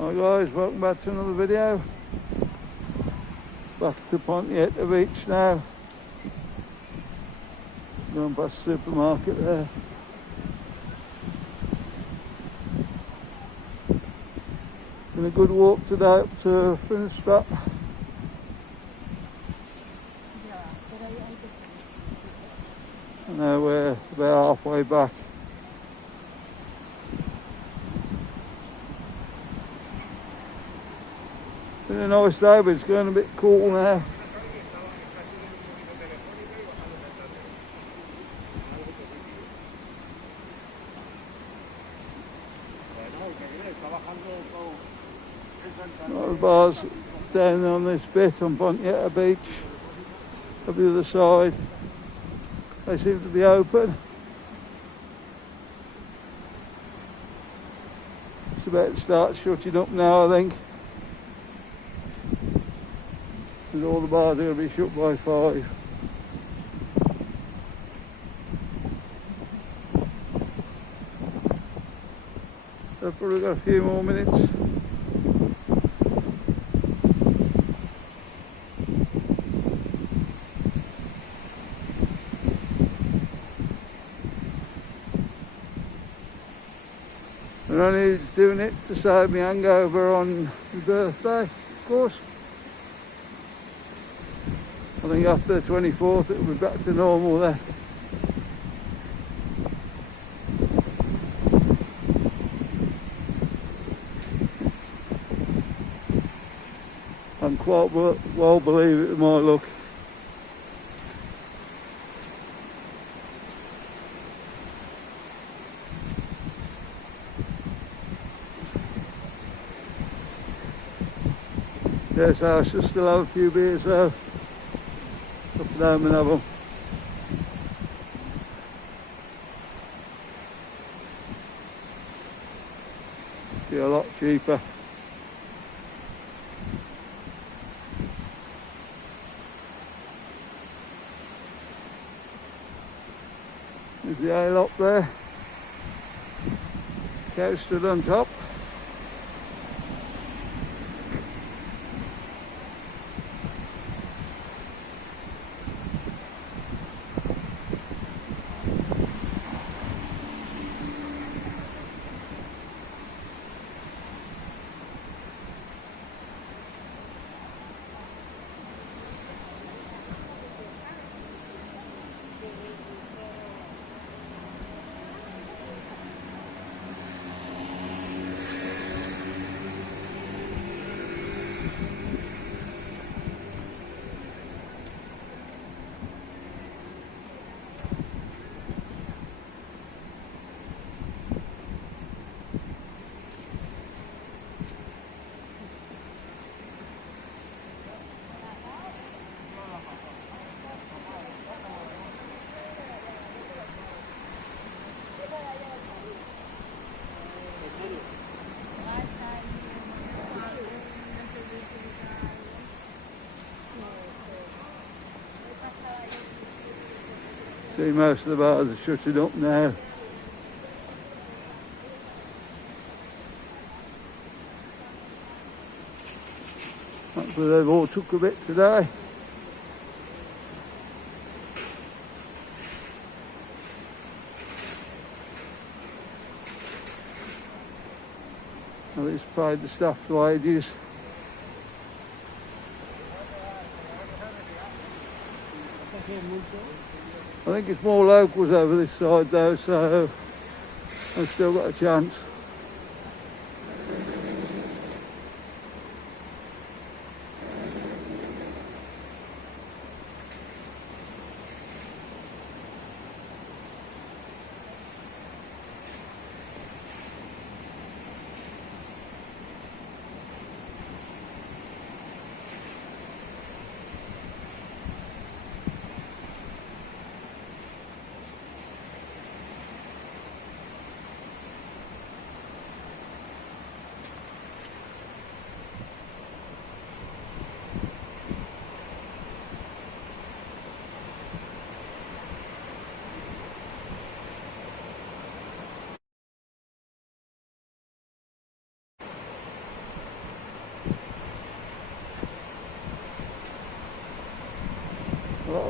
Hi guys, welcome back to another video. Back to Pontiente Beach now. Going past the supermarket there. Been a good walk today up to Finisterre. And now we're about halfway back. Been a nice day, but it's going a bit cool now. A lot of bars down on this bit on Pontiente Beach. Up the other side, they seem to be open. It's about to start shutting up now, I think. And all the bars are going to be shut by 5. So I've probably got a few more minutes. And I'm only doing it to save me hangover on my birthday, of course. I think after the 24th it'll be back to normal then. I'm quite well believe it with my luck. Yes, I should still have a few beers though. Up and down and have them. Be a lot cheaper. There's the ale up there. Cow stood on top. See, most of the bars are shutting up now. Hopefully they've all took a bit today. At least paid the staff's wages. I think it's more locals over this side though, so I've still got a chance.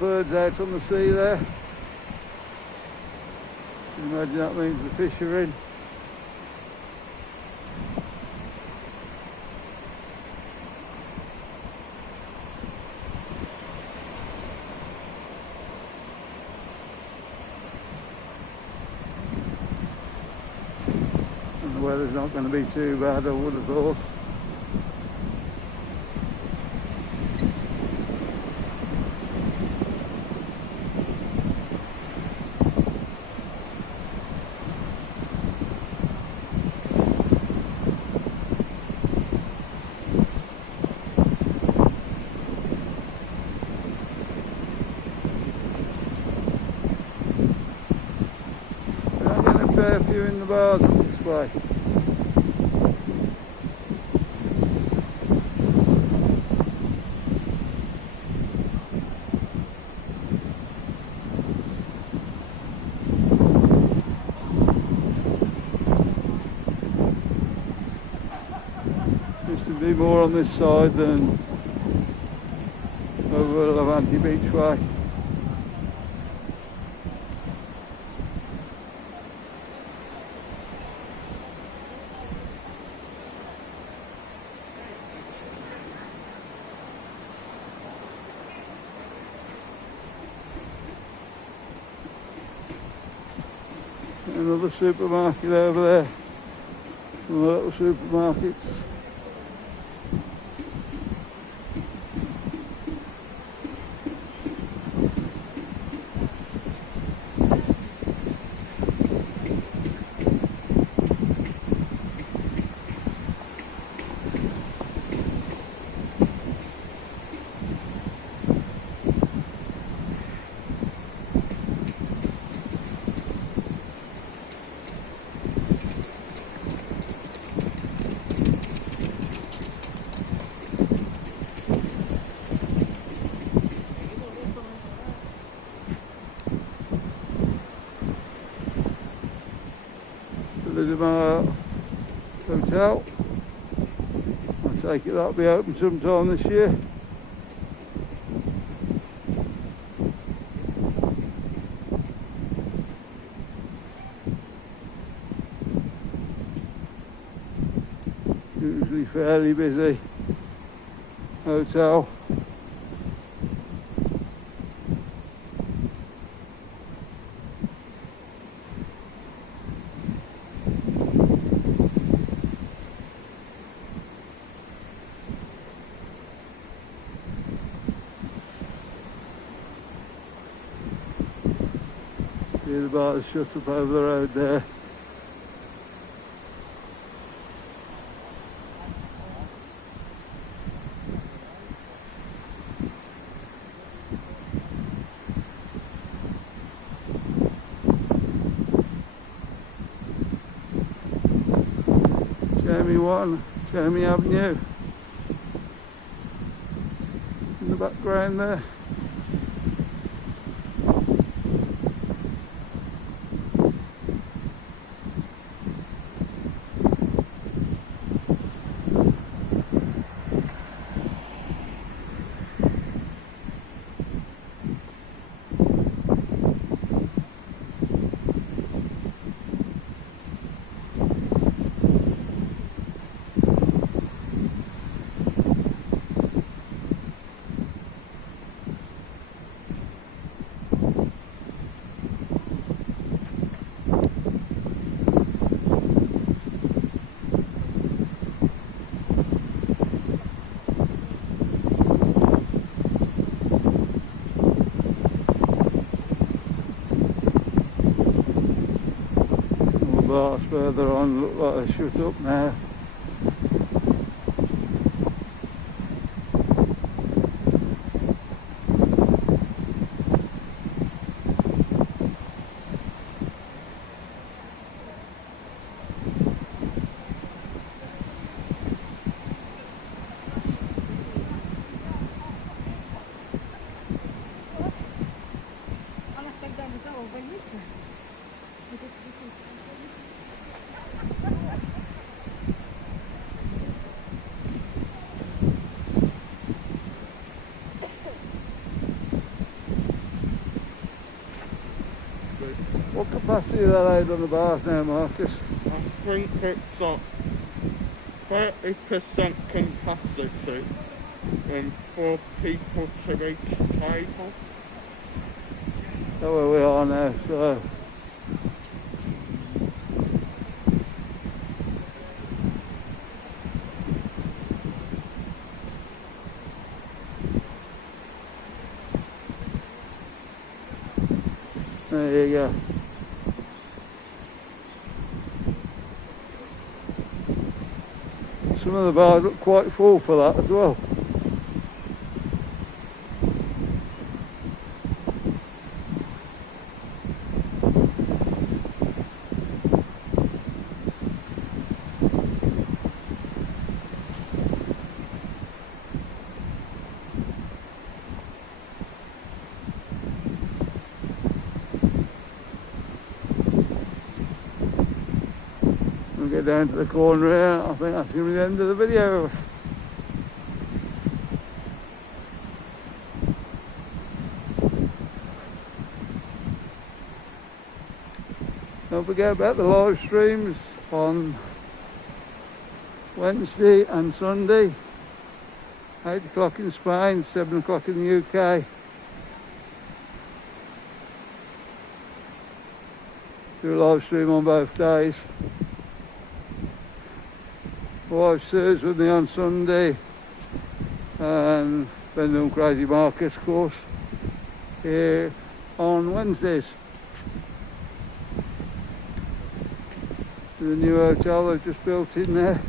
birds out on the sea there. You can imagine that means the fish are in. And the weather's not going to be too bad, I would have thought. A few in the bars up this way. Seems to be more on this side than over Levante Beach way. Another supermarket over there, some little supermarkets. Benidorm hotel. I take it that'll be open sometime this year. Usually fairly busy hotel. See the bar's shut up over the road there. Jamie Avenue in the background there. Bars further on look like they're shut up now. What capacity are they allowed on the bars now, Marcus? I think it's 30% capacity and 4 people to each table. That's where we are now, so. There you go. Some of the bars look quite full for that as well. We'll get down to the corner here. I think that's going to be the end of the video. Don't forget about the live streams on Wednesday and Sunday. 8 o'clock in Spain, 7 o'clock in the UK. Do a live stream on both days. Live series with me on Sunday, and Benidorm Crazy Marcus course here on Wednesdays. The new hotel they've just built in there.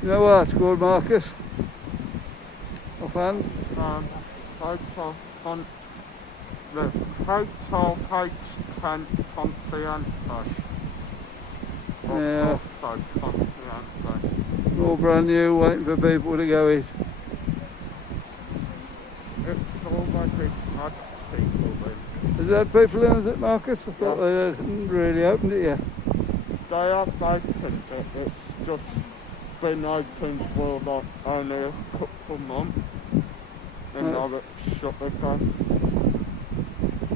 You know what that's called, Marcus? Offhand? Hotel H10 PONTIENTE. Yeah. PONTIENTE. All brand new, waiting for people to go in. It's already had people in. Has that people in, is it, Marcus? I thought they hadn't really opened it yet. They have opened it, it's just been open for like only a couple months. And now it's shut again.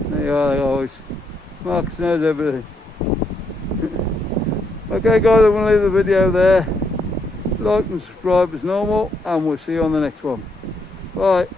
There you are, always. Marcus knows everything. Okay guys, I'm going to leave the video there. Like and subscribe as normal, and we'll see you on the next one. Bye.